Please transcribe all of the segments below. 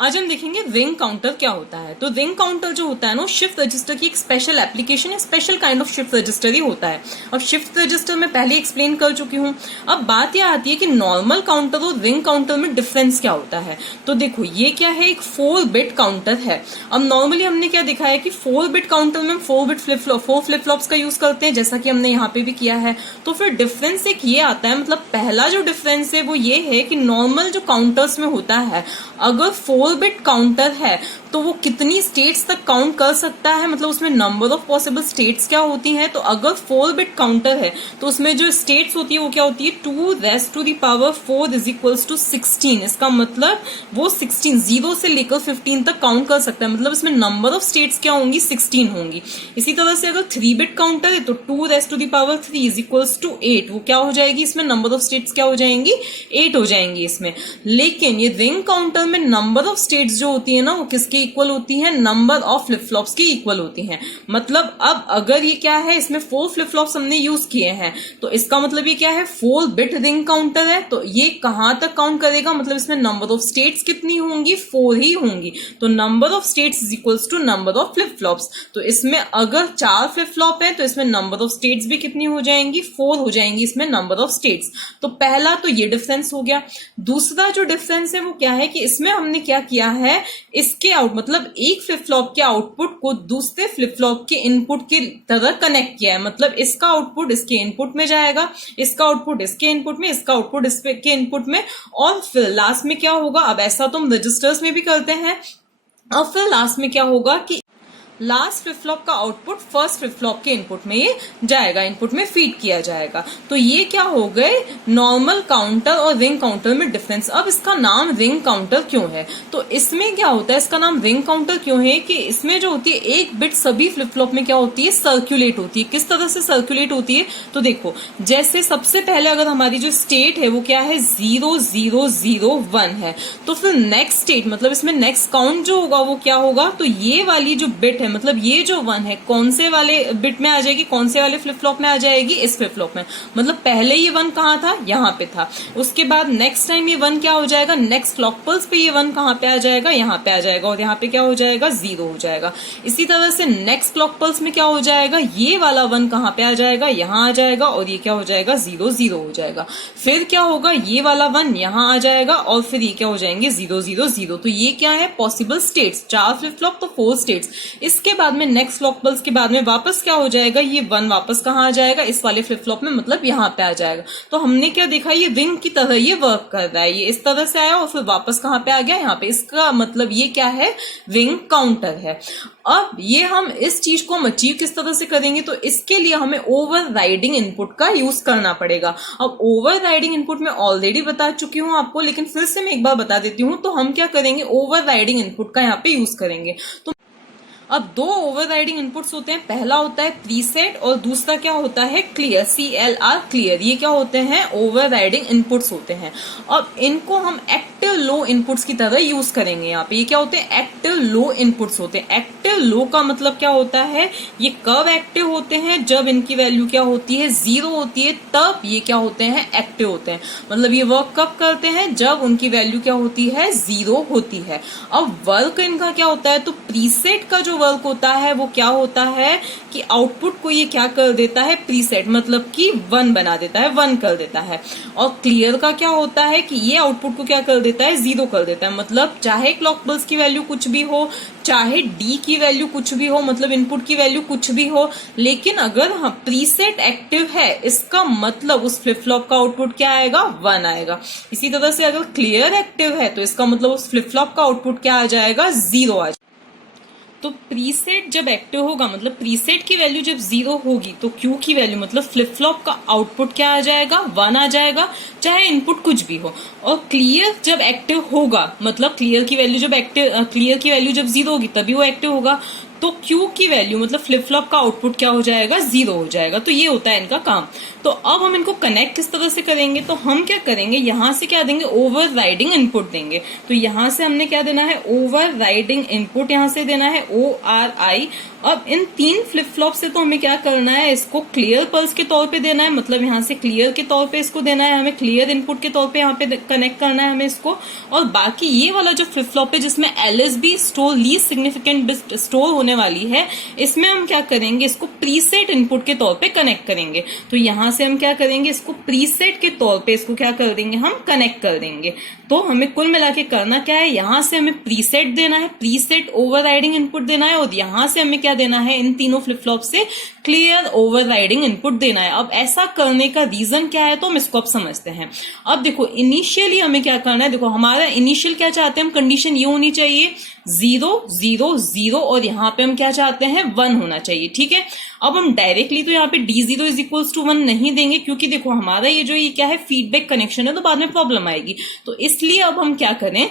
आज हम देखेंगे रिंग काउंटर क्या होता है। तो रिंग काउंटर जो होता है ना, शिफ्ट रजिस्टर की एक स्पेशल एप्लीकेशन है, special kind of shift register ही होता है। अब शिफ्ट रजिस्टर में पहले एक्सप्लेन कर चुकी हूँ। अब बात यह आती है कि नॉर्मल काउंटर और रिंग काउंटर में डिफरेंस क्या होता है। तो देखो ये क्या है, एक 4 बिट काउंटर है। अब नॉर्मली हमने क्या देखा है कि 4 बिट काउंटर में 4 फ्लिप फ्लॉप्स का यूज करते हैं, जैसा कि हमने यहाँ पे भी किया है। तो फिर डिफरेंस एक ये आता है, मतलब पहला जो डिफरेंस है वो ये है कि नॉर्मल जो काउंटर्स में होता है, अगर 4 बिट काउंटर है तो वो कितनी स्टेट्स तक काउंट कर सकता है, मतलब उसमें नंबर ऑफ पॉसिबल स्टेट्स क्या होती हैं। तो अगर 4 बिट काउंटर है तो उसमें जो स्टेट्स होती है वो क्या होती है, 2 raised to the power 4 is equals to 16। इसका मतलब वो 16 0 से लेकर 15 तक काउंट कर सकता है, मतलब इसमें नंबर ऑफ स्टेट्स क्या होंगी, 16 होंगी। इसी तरह से अगर 3 बिट काउंटर है तो 2 raised to the power 3 is equals to 8, वो क्या हो जाएगी, इसमें नंबर ऑफ स्टेट्स क्या हो जाएंगी, 8 हो जाएंगी इसमें। लेकिन ये रिंग काउंटर में नंबर ऑफ स्टेट्स जो होती है ना, वो किसके इक्वल होती है, नंबर ऑफ फ्लिप फ्लॉप्स की इक्वल होती हैं। मतलब अब अगर ये क्या है, इसमें 4 फ्लिप फ्लॉप्स हमने यूज किए हैं, तो इसका मतलब ये क्या है, 4 बिट रिंग काउंटर है। तो ये कहां तक काउंट करेगा, मतलब इसमें नंबर ऑफ स्टेट्स कितनी होंगी, 4 ही होंगी। तो number of states is equals to number of flip flops. तो इसमें अगर 4 फ्लिप फ्लॉप है तो इसमें नंबर ऑफ स्टेट्स भी कितनी हो जाएंगी, 4 हो जाएंगी इसमें नंबर ऑफ स्टेट्स। तो पहला तो ये डिफरेंस हो गया। दूसरा जो डिफरेंस है वो क्या है कि इसमें हमने क्या किया है, इसके मतलब एक फ्लिप फ्लॉप के आउटपुट को दूसरे फ्लिप फ्लॉप के इनपुट की तरह कनेक्ट किया है। मतलब इसका आउटपुट इसके इनपुट में जाएगा, इसका आउटपुट इसके इनपुट में, इसका आउटपुट इसके इनपुट में, और फिर लास्ट में क्या होगा, अब ऐसा तो हम रजिस्टर्स में भी करते हैं। और फिर लास्ट में क्या होगा कि लास्ट फ्लिप फ्लॉप का आउटपुट फर्स्ट फ्लिप फ्लॉप के इनपुट में ये जाएगा, इनपुट में फीड किया जाएगा। तो ये क्या हो गए, नॉर्मल काउंटर और रिंग काउंटर में डिफरेंस। अब इसका नाम रिंग काउंटर क्यों है, तो इसमें क्या होता है, इसका नाम रिंग काउंटर क्यों है कि इसमें जो होती है एक बिट सभी फ्लिप फ्लॉप में क्या होती है, सर्कुलेट होती है। किस तरह से सर्कुलेट होती है, तो देखो जैसे सबसे पहले अगर हमारी जो स्टेट है वो क्या है, 0 0 0 1 है, तो फिर नेक्स्ट स्टेट मतलब इसमें नेक्स्ट काउंट जो होगा वो क्या होगा, तो ये वाली जो बिट मतलब ये जो 1 है कौन से वाले बिट में आ जाएगी, कौन से वाले फ्लिप फ्लॉप में आ जाएगी, इस फ्लिप फ्लॉप में। मतलब पहले ये 1 कहां था, यहां पे था। उसके बाद नेक्स्ट टाइम ये 1 क्या हो जाएगा, नेक्स्ट क्लॉक पल्स पे ये 1 कहां पे आ जाएगा, यहां पे आ जाएगा, और यहाँ पे क्या हो जाएगा, 0 हो जाएगा। इसी तरह से नेक्स्ट क्लॉक पल्स में क्या हो जाएगा, ये वाला 1 कहां पे आ जाएगा, यहां आ जाएगा, और ये क्या हो जाएगा, 0 0 हो जाएगा। फिर क्या होगा, ये वाला 1 यहां आ जाएगा, और फिर ये क्या हो जाएंगे, 0 0 0। तो ये क्या है, पॉसिबल स्टेट्स, 4 फ्लिप फ्लॉप तो 4 स्टेट्स। इसके बाद में नेक्स्ट क्लॉक पल्स के बाद में वापस क्या हो जाएगा, ये 1 वापस कहां आ जाएगा, इस वाले फ्लिप फ्लॉप में, मतलब यहां पे आ जाएगा। तो हमने क्या देखा, ये रिंग की तरह ये वर्क कर रहा है, ये इस तरह से आया और फिर वापस कहां पे आ गया, यहाँ पे। इसका मतलब ये क्या है, रिंग काउंटर है। अब ये हम इस चीज को हम अचीव किस तरह से करेंगे, तो इसके लिए हमें ओवरराइडिंग इनपुट का यूज करना पड़ेगा। अब ओवरराइडिंग इनपुट मैं ऑलरेडी बता चुकी हूं आपको, लेकिन फिर से मैं एक बार बता देती हूं। तो हम क्या करेंगे, ओवरराइडिंग इनपुट का यहाँ पे यूज करेंगे। तो अब 2 ओवरराइडिंग इनपुट्स होते हैं, पहला होता है प्रीसेट और दूसरा क्या होता है, क्लियर, CLR क्लियर। ये क्या होते हैं, ओवरराइडिंग इनपुट्स होते हैं। अब इनको हम एक्टिव लो इनपुट्स की तरह यूज करेंगे। यहाँ पे ये क्या होते हैं, एक्टिव लो इनपुट्स होते हैं। एक्टिव लो का मतलब क्या होता है, ये कब एक्टिव होते हैं, जब इनकी वैल्यू क्या होती है, 0 होती है, तब ये क्या होते हैं, एक्टिव होते हैं। मतलब ये वर्क कब करते हैं, जब उनकी वैल्यू क्या होती है, 0 होती है। अब वर्क इनका क्या होता है, तो प्रीसेट का जो वर्क होता है वो क्या होता है कि आउटपुट को ये क्या कर देता है, प्रीसेट मतलब कि 1 बना देता है, 1 कर देता है। और क्लियर का क्या होता है कि ये आउटपुट को क्या कर देता है, 0 कर देता है। मतलब चाहे क्लॉक पल्स की वैल्यू कुछ भी हो, चाहे डी की वैल्यू कुछ भी हो, मतलब इनपुट की वैल्यू कुछ भी हो, लेकिन अगर हम प्रीसेट एक्टिव है, इसका मतलब उस फ्लिप फ्लॉप का आउटपुट क्या आएगा, 1 आएगा। इसी तरह से अगर क्लियर एक्टिव है तो इसका मतलब उस फ्लिप फ्लॉप का आउटपुट क्या आ जाएगा, 0 आ जाएगा। तो प्रीसेट जब एक्टिव होगा, मतलब प्रीसेट की वैल्यू जब 0 होगी, तो क्यू की वैल्यू मतलब फ्लिप फ्लॉप का आउटपुट क्या आ जाएगा, 1 आ जाएगा, चाहे इनपुट कुछ भी हो। और क्लियर जब एक्टिव होगा, मतलब क्लियर की वैल्यू जब 0 होगी तभी वो एक्टिव होगा। तो Q की वैल्यू मतलब फ्लिप फ्लॉप का आउटपुट क्या हो जाएगा, 0 हो जाएगा। तो ये होता है इनका काम। तो अब हम इनको कनेक्ट किस तरह से करेंगे, तो हम क्या करेंगे, यहां से क्या देंगे, ओवर राइडिंग इनपुट देंगे। तो यहां से हमने क्या देना है, ओवर राइडिंग इनपुट यहां से देना है, ORI। अब इन 3 फ्लिप फ्लॉप से तो हमें क्या करना है, इसको क्लियर पल्स के तौर पे देना है, मतलब यहां से क्लियर के तौर पे इसको देना है, हमें क्लियर इनपुट के तौर पे यहाँ पे कनेक्ट करना है हमें इसको। और बाकी ये वाला जो फ्लिप फ्लॉप है जिसमें LSB store, least significant bit store होने वाली है, इसमें हम क्या करेंगे, इसको प्रीसेट इनपुट के तौर पे कनेक्ट करेंगे। तो यहां से हम क्या करेंगे, इसको प्रीसेट के तौर पे इसको क्या कर देंगे, हम कनेक्ट कर देंगे। तो हमें कुल मिला के करना क्या है, यहां से हमें प्रीसेट देना है, प्रीसेट ओवरराइडिंग इनपुट देना है, और यहां से हमें क्या देना है, इन तीनों फ्लिप फ्लॉप से क्लियर ओवरराइडिंग इनपुट देना है। अब ऐसा करने का रीजन क्या है, तो हम इसको अब समझते हैं। अब देखो इनिशियली हमें क्या करना है, देखो हमारा इनिशियल क्या चाहते हैं हम, कंडीशन ये होनी चाहिए 0 0 0, और यहाँ पे हम क्या चाहते हैं, 1 होना चाहिए। ठीक है, अब हम डायरेक्टली तो यहाँ पे D0 इज इक्वल्स टू 1 नहीं देंगे, क्योंकि देखो हमारा ये क्या है, फीडबैक कनेक्शन है, तो बाद में प्रॉब्लम आएगी। तो इसलिए अब हम क्या करें,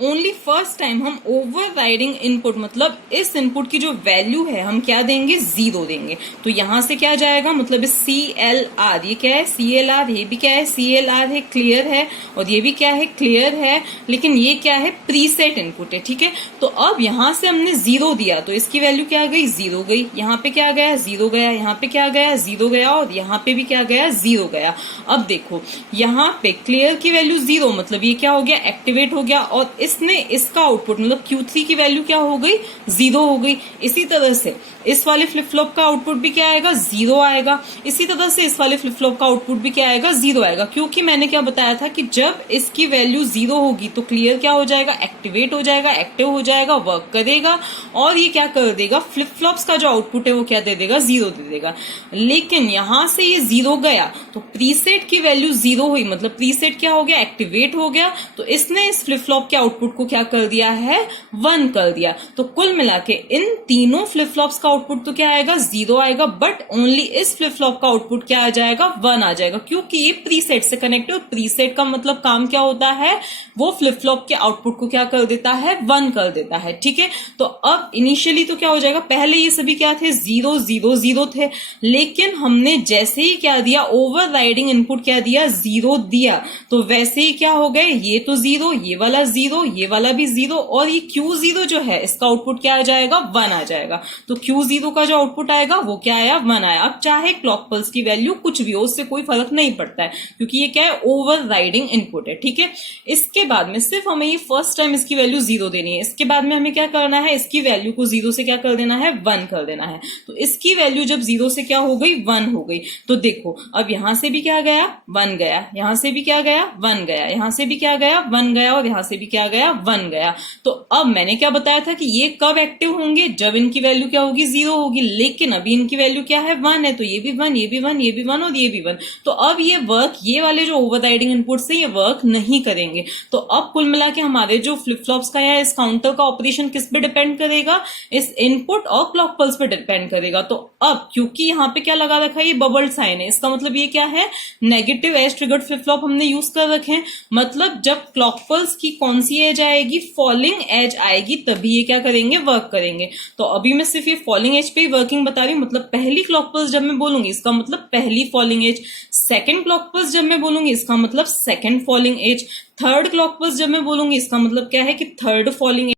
ओनली फर्स्ट टाइम हम ओवर राइडिंग इनपुट, मतलब इस इनपुट की जो वैल्यू है हम क्या देंगे, 0 देंगे। तो यहां से क्या जाएगा, मतलब CLR, ये क्या है, CLR, ये भी क्या है, CLR है, क्लियर है, और ये भी क्या है, क्लियर है, लेकिन ये क्या है, प्रीसेट इनपुट है। ठीक है, तो अब यहां से हमने 0 दिया, तो इसकी वैल्यू क्या गई, 0 गई। यहाँ पे क्या गया, 0 गया, यहाँ पे क्या गया, 0 गया, और यहाँ पे भी क्या गया, 0 गया। अब देखो यहाँ पे क्लियर की वैल्यू 0, मतलब ये क्या हो गया, एक्टिवेट हो गया, और इसने इसका आउटपुट मतलब Q3 की वैल्यू क्या हो गई, 0 हो गई। इसी तरह से इस वाले फ्लिप फ्लॉप का आउटपुट भी क्या आएगा, 0 आएगा। इसी तरह से इस वाले फ्लिप फ्लॉप का आउटपुट भी क्या आएगा, 0 आएगा, क्योंकि मैंने क्या बताया था कि जब इसकी वैल्यू 0 होगी तो क्लियर क्या हो जाएगा, एक्टिवेट हो जाएगा, एक्टिव हो जाएगा, वर्क करेगा, और ये क्या कर देगा, फ्लिप फ्लॉप्स का जो आउटपुट है वो क्या दे देगा, 0 दे देगा। लेकिन यहां से ये 0 गया तो प्रीसेट की वैल्यू 0 हुई, मतलब प्रीसेट क्या हो गया, एक्टिवेट हो गया, तो इसने इस फ्लिप फ्लॉप के आउटपुट को क्या कर दिया है, 1 कर दिया। तो कुल मिला के इन तीनों फ्लिप फ्लॉप्स का आउटपुट तो क्या आएगा, 0 आएगा, बट ओनली इस फ्लिप फ्लॉप का आउटपुट क्या आ जाएगा, 1 आ जाएगा, क्योंकि ये प्रीसेट से कनेक्ट है। और प्रीसेट का मतलब काम क्या होता है, वो फ्लिप फ्लॉप के आउटपुट को क्या कर देता है, 1 कर देता है। ठीक है, तो अब इनिशियली तो क्या हो जाएगा, पहले ये सभी क्या थे, 0 0 0 थे, लेकिन हमने जैसे ही क्या दिया, ओवर राइडिंग इनपुट क्या दिया, 0 दिया, तो वैसे ही क्या हो गए, ये तो 0, ये वाला 0, ये वाला भी 0, और ये Q0 जो है इसका आउटपुट क्या आ जाएगा, 1 आ जाएगा। तो Q0 का जो आउटपुट आएगा वो क्या आया, 1 आया। अब चाहे क्लॉक पल्स की वैल्यू कुछ भी हो, उससे कोई फर्क नहीं पड़ता है, क्योंकि ये क्या है, ओवर राइडिंग इनपुट है। ठीक है, इसके बाद में सिर्फ हमें ये फर्स्ट टाइम इसकी वैल्यू 0 देनी है। इसके बाद में हमें क्या करना है, इसकी वैल्यू को 0 से क्या कर देना है, 1 कर देना है। तो इसकी वैल्यू जब 0 से क्या हो गई, 1 हो गई। तो देखो अब यहां से भी क्या गया, 1 गया, यहां से भी क्या गया, 1 गया, यहां से भी क्या गया, 1 गया, और यहां से भी क्या गया, 1 गया। तो अब मैंने क्या बताया था कि ये कब एक्टिव होंगे, जब इनकी वैल्यू क्या होगी, 0 होगी, लेकिन अभी इनकी वैल्यू क्या है, 1 है, तो ये भी 1, ये भी 1, ये भी 1, और ये भी 1। तो अब ये वर्क, ये वाले जो ओवरराइडिंग इनपुट से ये वर्क नहीं करेंगे। तो अब कुल मिला के हमारे जो फ्लिप फ्लॉप्स का या इस काउंटर का ऑपरेशन किस पे डिपेंड करेगा, इस इनपुट और क्लॉक पल्स पे डिपेंड करेगा। तो अब क्योंकि यहाँ पे क्या लगा रखा है, ये बबल साइन है, इसका मतलब ये क्या है, negative edge triggered flip flop हमने यूज कर रखे हैं। मतलब जब क्लॉक पल्स की कौन सी एज आएगी, फॉलिंग एज आएगी, तभी ये क्या करेंगे, वर्क करेंगे। तो अभी मैं सिर्फ ये फॉलिंग एज पे ही वर्किंग बता रही हूँ, मतलब पहली क्लॉक पल्स जब मैं बोलूंगी इसका मतलब पहली falling edge, second clock pulse जब मैं बोलूंगी इसका मतलब second falling edge, third clock pulse जब मैं बोलूंगी इसका मतलब क्या है कि थर्ड फॉलिंग एज।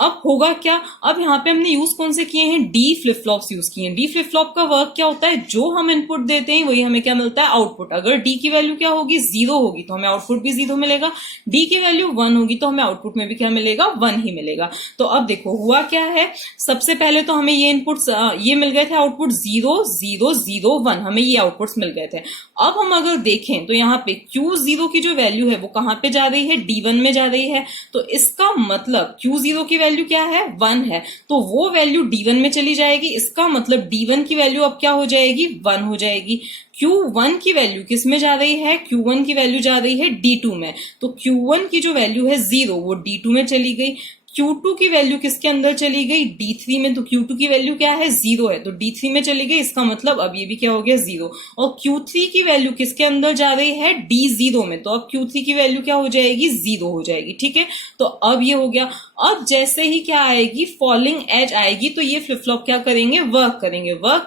अब होगा क्या, अब यहाँ पे हमने यूज कौन से किए हैं, डी फ्लिप फ्लॉप्स यूज किए हैं। डी फ्लिप फ्लॉप का वर्क क्या होता है, जो हम इनपुट देते हैं वही हमें क्या मिलता है, आउटपुट। अगर डी की वैल्यू क्या होगी, 0 होगी, तो हमें आउटपुट भी 0 मिलेगा। डी की वैल्यू 1 होगी तो हमें आउटपुट में भी क्या मिलेगा, 1 ही मिलेगा। तो अब देखो हुआ क्या है, सबसे पहले तो हमें ये इनपुट ये मिल गए थे, आउटपुट 0 0 0 1, हमें ये आउटपुट्स मिल गए थे। अब हम अगर देखें तो यहाँ पे Q0 की जो वैल्यू है वो कहां पे जा रही है, D1 में जा रही है। तो इसका मतलब Q0 की वैल्यू क्या है, 1 है, तो वो वैल्यू D1 में चली जाएगी। इसका मतलब D1 की वैल्यू अब क्या हो जाएगी, 1 हो जाएगी। Q1 की वैल्यू किस में जा रही है, Q1 की वैल्यू जा रही है D2 में, तो Q1 की जो वैल्यू है 0 वो D2 में चली गई। Q2 की वैल्यू किसके अंदर चली गई, D3 में। तो Q2 की वैल्यू क्या है, 0 है, तो D3 में चली गई, इसका मतलब अब ये भी क्या हो गया, 0। और Q3 की वैल्यू किसके अंदर जा रही है, D0 में, तो अब Q3 की वैल्यू क्या हो जाएगी, 0 हो जाएगी। ठीक है, तो अब ये हो गया। अब जैसे ही क्या आएगी, फॉलिंग एज आएगी, तो ये फ्लिप फ्लॉप क्या करेंगे, वर्क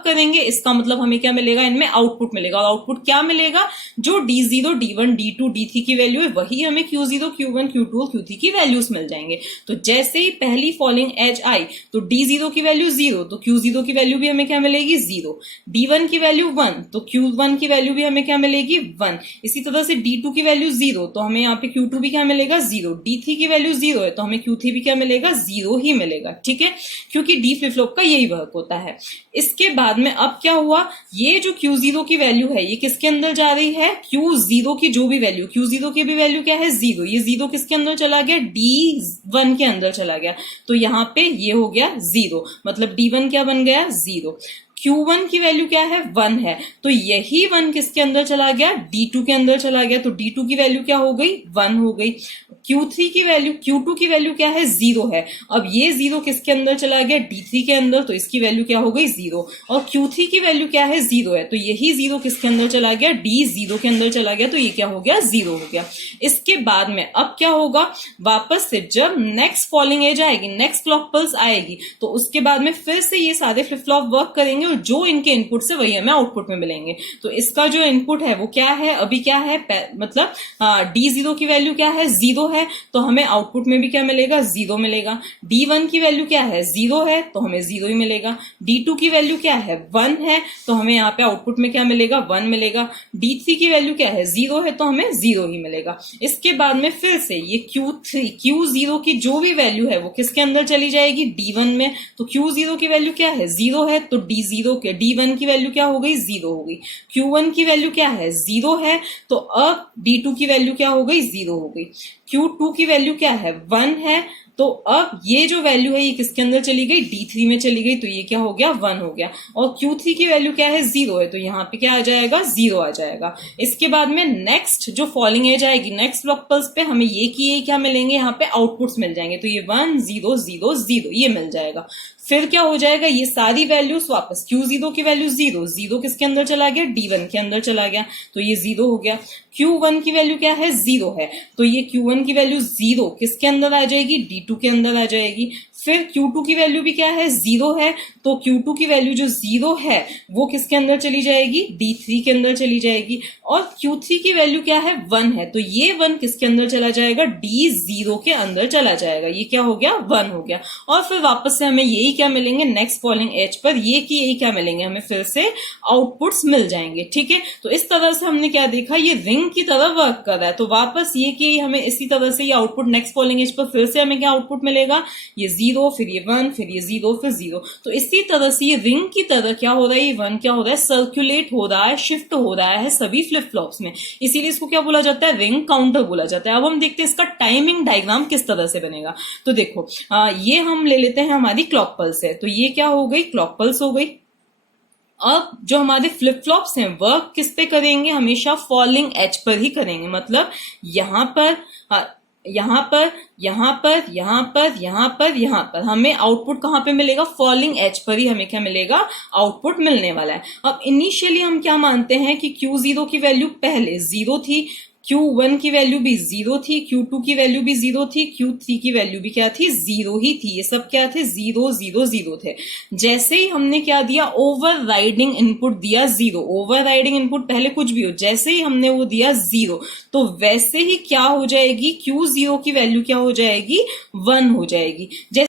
करेंगे। इसका मतलब हमें क्या मिलेगा, इनमें आउटपुट मिलेगा। और आउटपुट क्या मिलेगा, जो D0, D1, D2, D3 की वैल्यू है वही हमें Q0, Q1, Q2 और Q3 की वैल्यूज मिल जाएंगे। तो जैसे ही पहली फॉलिंग एज आई तो D0 की वैल्यू 0, तो Q0 की वैल्यू भी हमें क्या मिलेगी, 0। D1 की वैल्यू 1, तो Q1 की वैल्यू भी हमें क्या मिलेगी, 1। इसी तरह से D2 की वैल्यू 0, तो हमें यहाँ पे Q2 भी क्या मिलेगा, 0। D3 की वैल्यू 0 है, तो हमें Q3 भी क्या मिलेगा, 0 ही मिलेगा। ठीक है, क्योंकि डी फ्लिप फ्लॉप का यही वर्क होता है। इसके बाद में अब क्या हुआ, ये जो Q0 की वैल्यू है ये किसके अंदर जा रही है, Q0 की जो भी वैल्यू, Q0 की भी वैल्यू क्या है, 0। ये 0 किसके अंदर चला गया, D1 के अंदर चला गया, तो यहाँ पे ये हो गया 0, मतलब D1 क्या बन गया, 0। Q1 की वैल्यू क्या है, 1 है, तो यही 1 किसके अंदर चला गया, D2 के अंदर चला गया, तो D2 की वैल्यू क्या हो गई, 1 हो गई। Q2 की वैल्यू क्या है, 0 है, अब ये 0 किसके अंदर चला गया, D3 के अंदर, तो इसकी वैल्यू क्या हो गई, 0। और Q3 की वैल्यू क्या है, 0 है, तो यही 0 किसके अंदर चला गया, D0 के अंदर चला गया, तो ये क्या हो गया, 0 हो गया। इसके बाद में अब क्या होगा, वापस से जब नेक्स्ट फॉलिंग एज आएगी, नेक्स्ट क्लॉक पल्स आएगी, तो उसके बाद में फिर से ये सारे फ्लिप फ्लॉप वर्क करेंगे और जो इनके इनपुट से वही हमें आउटपुट में मिलेंगे। तो इसका जो इनपुट है वो क्या है, अभी क्या है, मतलब D0 की वैल्यू क्या है, 0 है, तो हमें आउटपुट में भी क्या मिलेगा, 0 मिलेगा। D1 की वैल्यू क्या है, 0 है, तो हमें 0 ही मिलेगा। D2 की वैल्यू क्या है, 1 है, तो हमें यहाँ पे आउटपुट में क्या मिलेगा, 1 मिलेगा। D3 की वैल्यू क्या है, 0 है, तो हमें 0 ही मिलेगा। इसके बाद में फिर से ये Q0 की जो भी वैल्यू है वो किसके अंदर चली जाएगी, D1 में, तो Q0 की वैल्यू क्या है, 0 है, तो D1 की वैल्यू क्या हो गई, 0 हो गई। Q1 की वैल्यू क्या है, 0 है, तो अब D2 की वैल्यू क्या हो गई, 0 हो गई। Q2 की वैल्यू क्या है, 1 है, तो अब ये जो वैल्यू है ये किसके अंदर चली गई, D3 में चली गई, तो ये क्या हो गया, 1 हो गया। और Q3 की वैल्यू क्या है, 0 है, तो यहाँ पे क्या आ जाएगा, 0 आ जाएगा। इसके बाद में नेक्स्ट जो फॉलिंग एज आएगी, नेक्स्ट क्लॉक पल्स पे हमें ये की ये क्या मिलेंगे, यहाँ पे आउटपुट्स मिल जाएंगे, तो ये 1 0 0 0 ये मिल जाएगा। फिर क्या हो जाएगा, ये सारी वैल्यूज वापस, Q0 की वैल्यू 0, 0 किसके अंदर चला गया, D1 के अंदर चला गया, तो ये 0 हो गया। Q1 की वैल्यू क्या है, 0 है, तो ये Q1 की वैल्यू 0 किसके अंदर आ जाएगी, D2 के अंदर आ जाएगी। फिर Q2 की वैल्यू भी क्या है, 0 है, तो Q2 की वैल्यू जो 0 है वो किसके अंदर चली जाएगी, D3 के अंदर चली जाएगी। और Q3 की वैल्यू क्या है, 1 है, तो ये 1 किसके अंदर चला जाएगा, D0 के अंदर चला जाएगा, ये क्या हो गया, 1 हो गया। और फिर वापस से हमें यही क्या मिलेंगे, नेक्स्ट फॉलिंग एज पर ये की यही क्या मिलेंगे, हमें फिर से आउटपुट्स मिल जाएंगे। ठीक है, तो इस तरह से हमने क्या देखा, ये रिंग की तरह वर्क कर रहा है। तो वापस ये कि हमें इसी तरह से ये output next falling as per फिर से हमें क्या आउटपुट मिलेगा, ये 0, फिर ये 1, फिर ये 0, फिर 0। तो इसी तरह से ये रिंग की तरह क्या हो रहा है, ये 1 क्या हो रहा है, सर्कुलेट हो रहा है, शिफ्ट हो रहा है सभी फ्लिप फ्लॉप्स में, इसीलिए इसको क्या बोला जाता है, रिंग काउंटर बोला जाता है। अब हम देखते हैं इसका टाइमिंग डायग्राम किस तरह से बनेगा। तो देखो ये हम ले लेते हैं हमारी क्लॉक पल्स है, तो ये क्या हो गई, क्लॉक पल्स हो गई। अब जो हमारे फ्लिप फ्लॉप्स हैं वर्क किस पे करेंगे, हमेशा फॉलिंग एज पर ही करेंगे, मतलब यहाँ पर यहाँ पर यहाँ पर यहाँ पर यहाँ पर यहाँ पर हमें आउटपुट कहाँ पे मिलेगा, फॉलिंग एज पर ही हमें क्या मिलेगा, आउटपुट मिलने वाला है। अब इनिशियली हम क्या मानते हैं कि Q0 की वैल्यू पहले 0 थी, Q1 की वैल्यू भी 0 थी, Q2 की वैल्यू भी 0 थी, Q3 की वैल्यू भी क्या थी, 0 ही थी। ये सब क्या थे, 0 0 0 थे। जैसे ही हमने क्या दिया, ओवरराइडिंग इनपुट दिया 0, ओवरराइडिंग इनपुट पहले कुछ भी हो, जैसे ही हमने वो दिया 0, तो वैसे ही क्या हो जाएगी, Q0 की वैल्यू क्या हो जाएगी, 1 हो जाएगी।